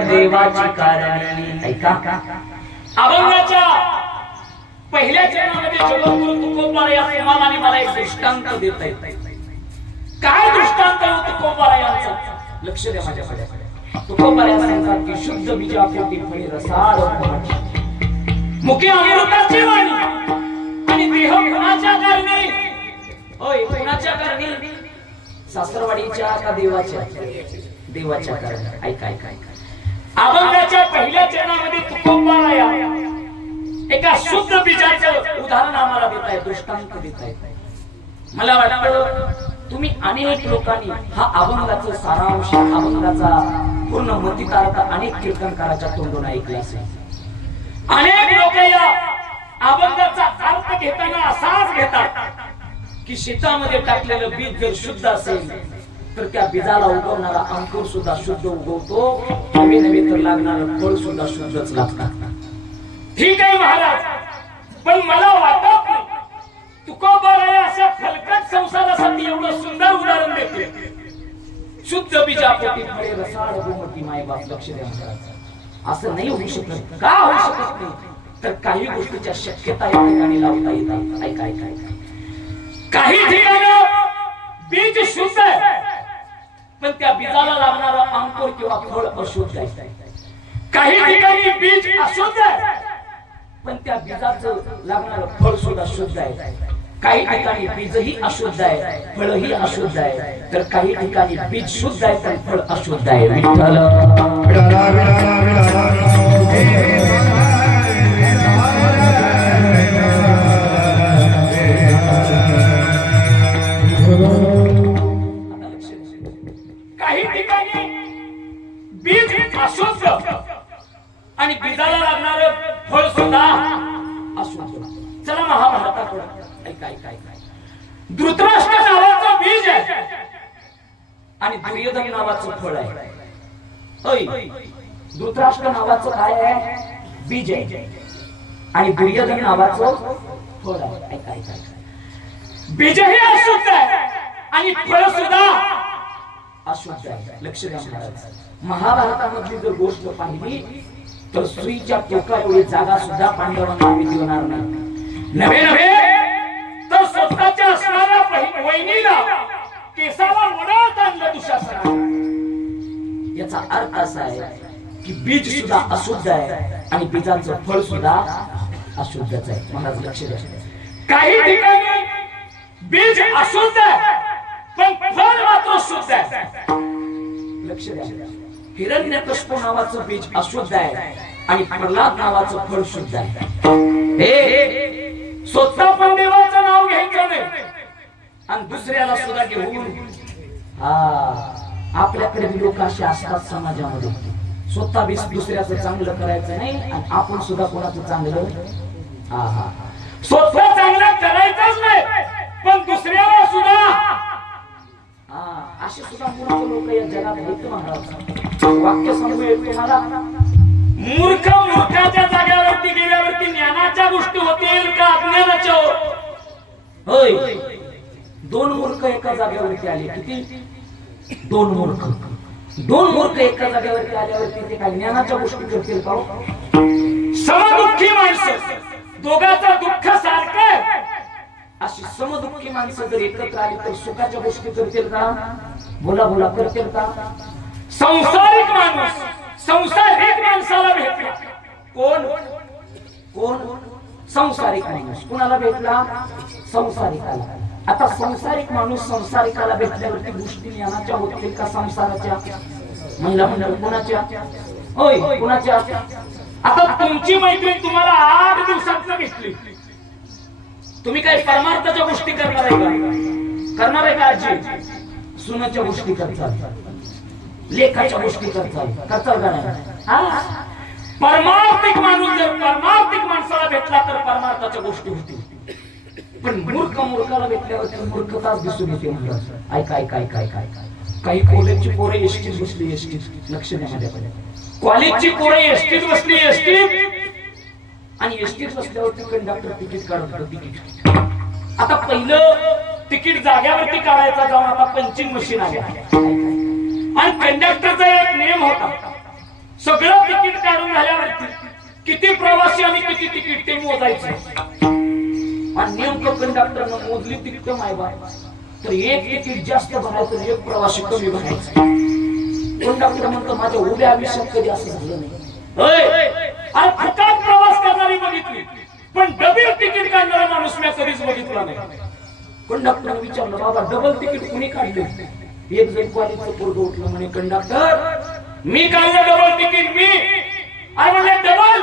देवाची कारणी. ऐका, अभंगाच्या पहिल्या चरणामध्ये जगद्गुरु तुकोबाराय या तुम्हाला आणि मला एक दृष्टांत देत आहेत. काय दृष्टांत आहे तुकोबाराय यांचा? लक्ष द्या माझ्याकडे. तुकोबाराय सांगतात की शुद्ध बीजापोटी फळे रसाळ मुखे अमृताची वाणी आणि देह गुणाच्या कारणी. होय, गुणाच्या कारणी. सासरवाडीच्या का देवाच्या? देवाच्या कारणी. ऐका ऐका ऐका, अभंगाच्या पहिल्या चरणामध्ये तुकोबाराय एका शुद्ध बीजाचं उदाहरण आम्हाला देत आहे, दृष्टांत देत आहे. मला वाटतं तुम्ही अनेक लोकांनी हा अभंगाचा सारांश, अभंगाचा पूर्ण मतितार्थ अनेक कीर्तनकाराच्या तोंडून ऐकला असेल. अनेक लोक या अभंगाचा अर्थ घेताना असाच घेतात की शेतामध्ये टाकलेलं बीज जर शुद्ध असेल तर त्या बीजाला उगवणारा अंकुर सुद्धा शुद्ध उगवतो, नवे नवे तर लागणारं फळ सुद्धा शुद्धच लागतात. ठीक आहे महाराज, पण मला वाटत नाही तुकोबाराय अशा फलकट संसारासाठी एवढं सुंदर उदाहरण देते. शुद्ध बीजापोटी फळे रसाळ गोमती मायबाप. लक्ष द्या महाराज, असं नाही होऊ शकत. का होऊ शकत नाही? तर काही गोष्टीच्या शक्यता या ठिकाणी लावता येतात. ऐका ऐका ऐका, काही ठिकाणी बीज शुद्ध आहे पण त्या बीजाला लागणारं अंकुर किंवा फळ अशुद्ध आहे. काही ठिकाणी बीज अशुद्ध आहे पण त्या बीजाचं लागणारं फळ सुद्धा शुद्ध आहे. काही ठिकाणी बीजही अशुद्ध आहे, फळही अशुद्ध आहे, तर काही ठिकाणी बीज शुद्ध आहे पण फळ अशुद्ध आहे. विठ्ठल काही ठिकाणी बीज अशुद्ध आणि बीजाला लागणारं फळ सुद्धा अशुद्ध. चला महाभारताकडे. ऐका ऐका ऐका, धृतराष्ट्र नावाचं बीज आहे आणि दुर्योधन नावाचं फळ आहे. होय, धृतराष्ट्र नावाचं काय आहे? बीज आहे आणि दुर्योधन नावाचं फळ आहे. ऐका ऐका ऐका, बीजही अशुद्ध आहे आणि फळ सुद्धा अशुद्ध आहे. लक्ष द्या महाराज, महाभारतामधली जर गोष्ट पाहिली तर सुईच्या टोकापुढे जागा सुद्धा पांडवांना मिळणार नाही. नवे नवे तर स्वतःच्या असणाऱ्या वहिनीला केसाला वडात आणलं दुशासनाने. याचा अर्थ असा आहे की बीज सुद्धा अशुद्ध आहे आणि बीजाचं फळ सुद्धा अशुद्धच आहे. महाराज लक्ष द्या, काही ठिकाणी बीज अशुद्ध आहे पण फळ मात्र शुद्ध आहे. लक्ष द्या, हिरण्यकश्यप नावाचं बीज अशुद्ध आहे आणि प्रल्हाद नावाचं फळ शुद्ध आहे. हे स्वतः पण देवाचं नाव घ्यायचं नाही आणि दुसऱ्याला सुद्धा घेऊन. आपल्याकडे लोक असे असतात समाजामध्ये, स्वतः दुसऱ्याचं चांगलं करायचं नाही आणि आपण सुद्धा कोणाचं चांगलं. स्वतः चांगलं करायचंच नाही पण दुसऱ्याला सुद्धा. असे सुद्धा मूर्ख लोक या जगात आहेत. महाराज वाक्य सांगू तुम्हाला, मूर्ख मूर्खाच्या जागेवरती गेल्यावरती ज्ञानाच्या गोष्टी होतील का अज्ञानाच्या? होय, दोन मूर्ख एका जागेवरती आले. किती? दोन मूर्ख. दोन मूर्ख एका जागेवरती आल्यावरती ते काय ज्ञानाच्या गोष्टी करतील का? समदुःखी माणसं, दोघांचं दुःख सारखं, अशी समदुःखी माणसं जर एकत्र आली तर सुखाच्या गोष्टी करतील का? बोला बोला, करतील का? संसारिक माणूस संसारिक माणसाला भेटला. कोण कोण? संसारिक माणूस. कुणाला भेटला? संसारिकाला. आता संसारिक माणूस संसारिकाला भेटल्यावरती गोष्टी ज्ञानाच्या होतील का संसाराच्या? महिला मंडळ कोणाच्या? होय, कोणाच्या? आता तुमची मैत्रीण तुम्हाला 8 दिवसात भेटली, तुम्ही काय परमार्थाच्या गोष्टी करणार आहे का? करणार आहे का? आजी सुनाच्या गोष्टी करतात, लेखाच्या गोष्टी करतात का नाही? परमार्थिक माणूस जर परमार्थिक माणसाला भेटला तर परमार्थाच्या गोष्टी होतील. पण मूर्ख मूर्खाला भेटल्यावर मूर्खताच दिसून येते. ऐका ऐका ऐका ऐका ऐका, काही कॉलेजची पोरं एसटीत बसली. एसटीत लक्ष द्या माझ्याकडे. कॉलेजची पोरं एसटीत बसली. एसटीत आणि एसटीत बसल्यावरती कंडक्टर तिकीट काढत होता. तिकीट आता पहिलं तिकीट जाग्यावरती काढायचा जाऊन आता पंचिंग मशीन आली आणि कंडक्टरचा एक नियम होता, सगळं तिकीट काढून झाल्यावरती किती प्रवासी आणि किती तिकीट ते मोजायचं आणि नेमकं कंडक्टरनं मोजली तिकीट मायबा तर एक तिकीट जास्त भरायचं एक प्रवासी कमी भरायचं. कंडक्टर म्हणतो माझ्या उद्या आयुष्यात कधी असं झालं नाही. अरे फुकट प्रवास करणारी बघितली पण डबल तिकीट काढणारा माणूस मी कधीच बघितला नाही. कंडक्टरने विचारलं बाबा डबल तिकीट कोणी काढले. एक जण कॉलेजचं पोरगं उठलं म्हणे कंडक्टर मी काढलं डबल तिकीट मी. अरे म्हणले डबल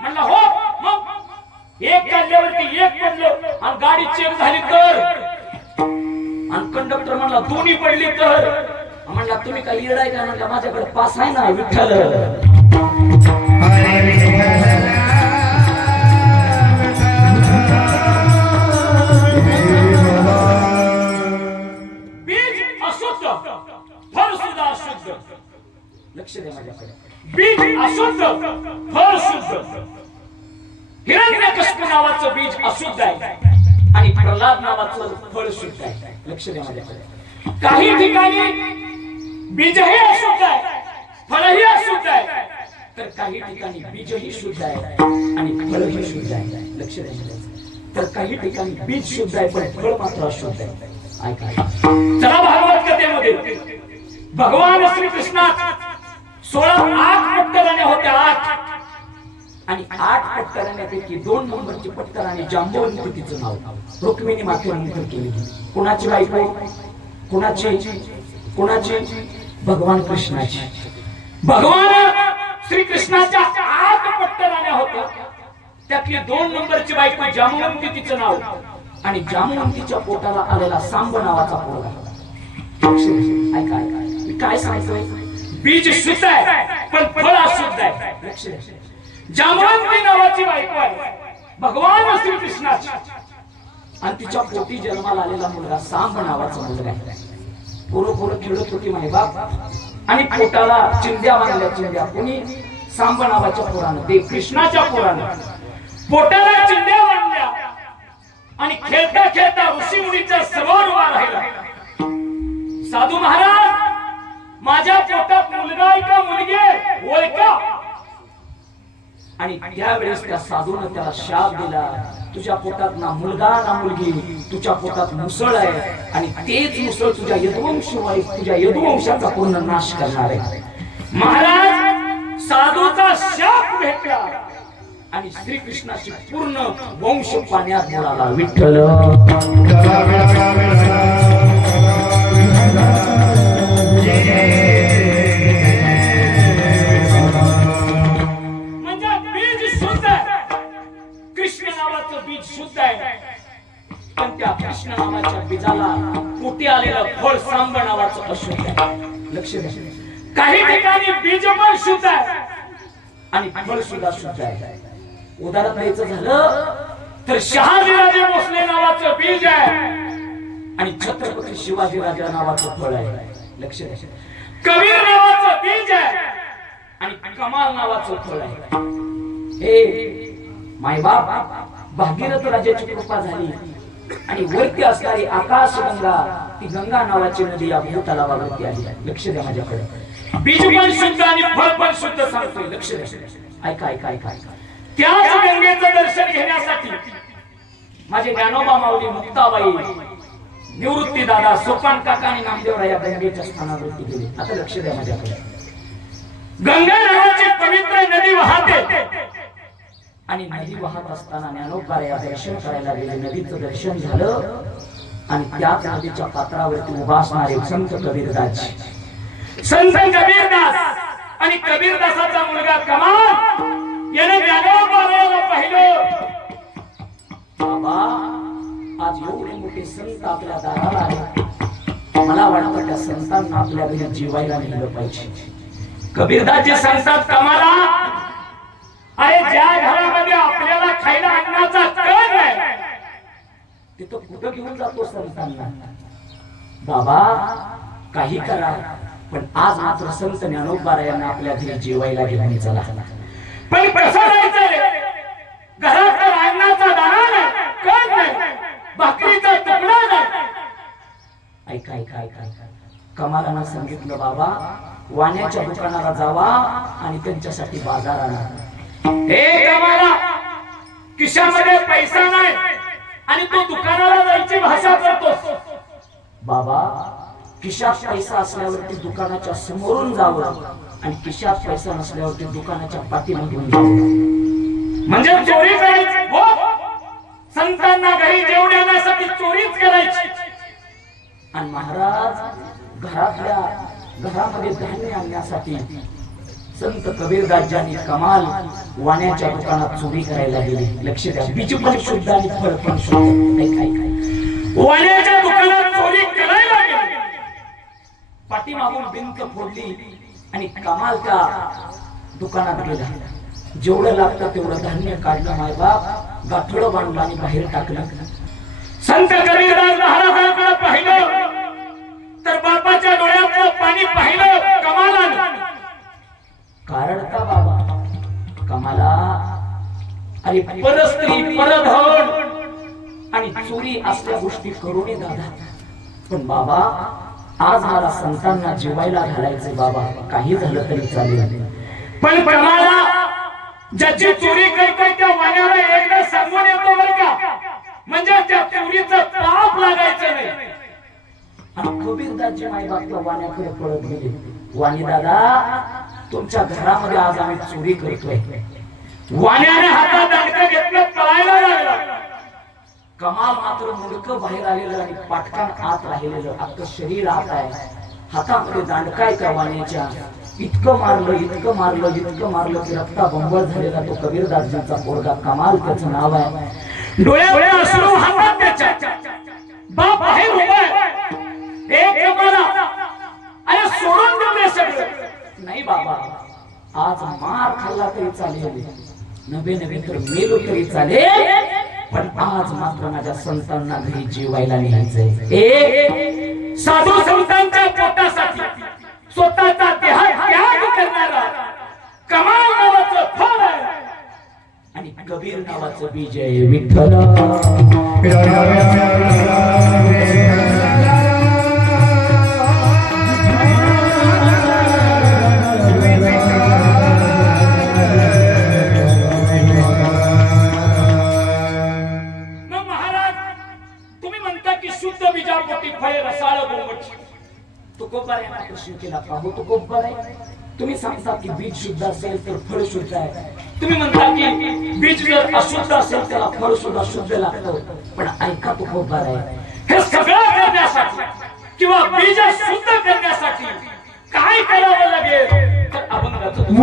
म्हणलं हो मग एक काढल्यावरती एक पडलं आणि गाडी चेक झाली तर आणि कंडक्टर म्हणला दोन्ही पडली तर म्हणला तुम्ही काही येडाय का म्हणला माझ्याकडे पास आहे ना विठ्ठल. बीज अशुद्ध फळ सुद्धा अशुद्ध. लक्ष द्या माझ्याकडे. बीज अशुद्ध फळ शुद्ध. हिरण्यकश्यप नावाचं बीज अशुद्ध आहे आणि प्रल्हाद नावाचं फळ शुद्ध आहे. लक्ष द्या माझ्याकडे. काही ठिकाणी बीजही अशुद्ध आहे फळही अशुद्ध आहे तर काही ठिकाणी बीजही शुद्ध आहे आणि फळही शुद्ध आहे. लक्ष द्या. तर काही ठिकाणी बीज शुद्ध आहे पण फळ मात्र अशुद्ध आहे. ऐका चला भागवत कथेमध्ये भगवान श्रीकृष्णात 8 पट्टराण्या होत्या 8 आणि 8 पट्टराण्यापैकी 2 नंबरची पट्टराणी जांबवंती तिचं नाव रुक्मिणी मातेनंतर केली. कुणाची बायको कुणाची भगवान कृष्णाची. भगवान श्रीकृष्णाच्या 8 पट्टराण्या होत्या त्यातली 2 नंबरची बायको जांबवंती तिचं नाव आणि जांबवंतीच्या पोटाला आलेला सांब नावाचा पोरगा. ऐका मी काय सांगतोय. बीज शुद्ध आहे पण फळ अशुद्ध आहे. लक्ष द्या. जांबवंती नावाची बायको आहे भगवान श्रीकृष्णाची आणि तिच्या पोटी जन्माला आलेला मुलगा सांब नावाचा मुलगा आहे. पोरं खेळत होती मायबाप आणि पोटाला चिंध्या बांधल्या. चिंध्या कोणी सांब नावाच्या पोरानं ते कृष्णाच्या पोरानं पोटाला चिंध्या बांधल्या आणि खेळता खेळता ऋषी मुनीच्या समोर उभा राहिला. साधू महाराज माझ्या पोटात मुलगा आहे का मुलगी आहे ओळखा. आणि त्यावेळेस त्या साधूने त्याला शाप दिला तुझ्या पोटात ना मुलगा ना मुलगी तुझ्या पोटात मुसळ आहे आणि तेच मुसळ तुझ्या यदुवंशाचा पूर्ण नाश करणार आहे. महाराज साधूचा शाप भेटला आणि श्रीकृष्णाची पूर्ण वंश पाण्यात बुडाला. विठ्ठल म्हणजे बीज शुद्ध आहे. कृष्ण नावाचं बीज शुद्ध आहे पण त्या कृष्ण नावाच्या बीजाला पोटी आलेलं फळ सांब नावाचं अशुद्ध आहे. लक्ष द्या. काही ठिकाणी बीज पण शुद्ध आहे आणि फळ सुद्धा शुद्ध आहे. उदाहरण द्यायचं झालं तर शहाजीराजे भोसले नावाचं बीज आहे आणि छत्रपती शिवाजी राजा नावाचं फळ आहे. लक्ष द्या. कबीर नावाचं बीज आहे आणि कमाल नावाचं फळ आहे. हे मायबाप भागीरथ राजाची कृपा झाली आणि वरती असणारी आकाशगंगा ती गंगा नावाची नदी या भूतलावरती आली. लक्ष द्या माझ्याकडे. बीज पण शुद्ध आणि फळ पण शुद्ध सांगतोय. लक्ष द्या. ऐका त्याच गंगेचं दर्शन घेण्यासाठी माझे ज्ञानोबा माऊली मुक्ताबाई निवृत्ती दादा सोपान काका आणि नामदेवराव या गंगेच्या स्थानावरती गेले. आता लक्ष द्या माझ्याकडे. गंगा नावाची पवित्र नदी वाहते आणि नदी वाहत असताना ज्ञानोबा या दर्शन करायला गेले. नदीचं दर्शन झालं आणि त्याच नदीच्या पात्रावरती उभा असणारे संत कबीरदास आणि कबीरदासाचा मुलगा कमाल याने ज्ञानोबाला पाहिलं. बाबा आज एवढे मोठे संत आपल्या दाराला आले. मला वाटतं त्या संतांना आपल्या घरी जेवायला नेलं पाहिजे. कबीरदासजी सांगतात कमाला अरे ज्या घरामध्ये आपल्याला खायला अन्नाचा कण आहे तिथं कुठं घेऊन जातो संतांना. बाबा काही करा पण आज मात्र संत ज्ञानोबा यांना आपल्या घरी जेवायला घेऊन चला. पण कसं जायचं रे. घरात अन्नाचा दाणा नाही कण नाही भाकरीचा तुकडा नाही. ऐका कमालानं सांगितलं बाबा वाण्याच्या दुकानाला जावा आणि त्यांच्यासाठी बाजार आणा. हे कामाला खिशामध्ये पैसा नाही आणि तो दुकानाला जायची भाषा करतो. बाबा, खिशात पैसा असल्यावरती दुकानाच्या समोरून जावं आणि खिशात पैसा नसल्यावरती दुकानाच्या पाठीमागून जावं. म्हणजे चोरी करायची. हो, संतांना घरी जेवण आणण्यासाठी चोरीच करायची. आणि महाराज घरामध्ये धान्य आणण्यासाठी संत कबीरदासजींनी कमाल वाण्याच्या दुकानात चोरी करायला गेली. लक्ष द्या, बीज पण शुद्ध आणि फळ पण शुद्ध. काय वाण्याच्या दुकानात चोरी करायला गेली. पाठीमागून भिंत फोडली आणि कमाल त्या दुकानात गेला. जेवढं लागतं तेवढं धान्य काढलं. मायबाप गाठोडं बांधलं आणि बाहेर टाकलं. संत कबीरदास महाराजांकडे पाहिलं तर बापाच्या डोळ्यातलं पाणी पाहिलं. कमालानं कारण का बाबा? कमाला, अरे परस्त्री परधन आणि चोरी असल्या गोष्टी करू नये दादा. पण बाबा, आज मला संतांना जेवायला घालायचे बाबा, काही झालं तरी चालेल. पण कमाला ज्याची चोरी करतोय त्या वाण्याला एकदा सांगून येतो बरं का, म्हणजे त्या चोरीचं पाप लागायचं नाही. आणि कबीरदासजी माईबापला वाण्याकडे पळत गेले. वाणी दादा, तुमच्या घरामध्ये आज आम्ही चोरी करतोय. वाण्याने हातात दांडकं घेतलं, पळायला लागला. कमाल मात्र मुडकं बाहेर आलेलं आणि पाटकान आत राहिलेलं. अख्खं शरीर आत आहे, हातामध्ये दांडकाय त्या वाण्याच्या. इतकं मारलं की रक्ता बंबळ झालेला तो कबीरदासजींचा पोरगा कमाल, त्याचं नाव आहे. डोळ्यात अश्रू, हातात त्याच्या. बाप बाहेर उभा आहे. अरे सोडून देऊ सगळं. नाही बाबा, आज मार खाल्ला तरी चालेल, नवे तर मेलो तरी चालेल, पण आज मात्र माझ्या संतांना घरी जेवायला न्यायचंय. साधू संतांच्या पोटासाठी स्वतःचा देह त्याग करणारा कमाल नावाचं फळ आणि कबीर नावाचं बीज आहे. विठ्ठल तुम्ही सांगता की बीज शुद्ध असेल तर फळ शुद्ध आहे. तुम्ही म्हणता की बीज जर अशुद्ध असेल त्याला फळ सुद्धा शुद्ध लागतं. पण ऐका तुकोबार आहे, हे सगळं करण्यासाठी किंवा बीज शुद्ध करण्यासाठी काय करावं लागेल तर अभंगाचं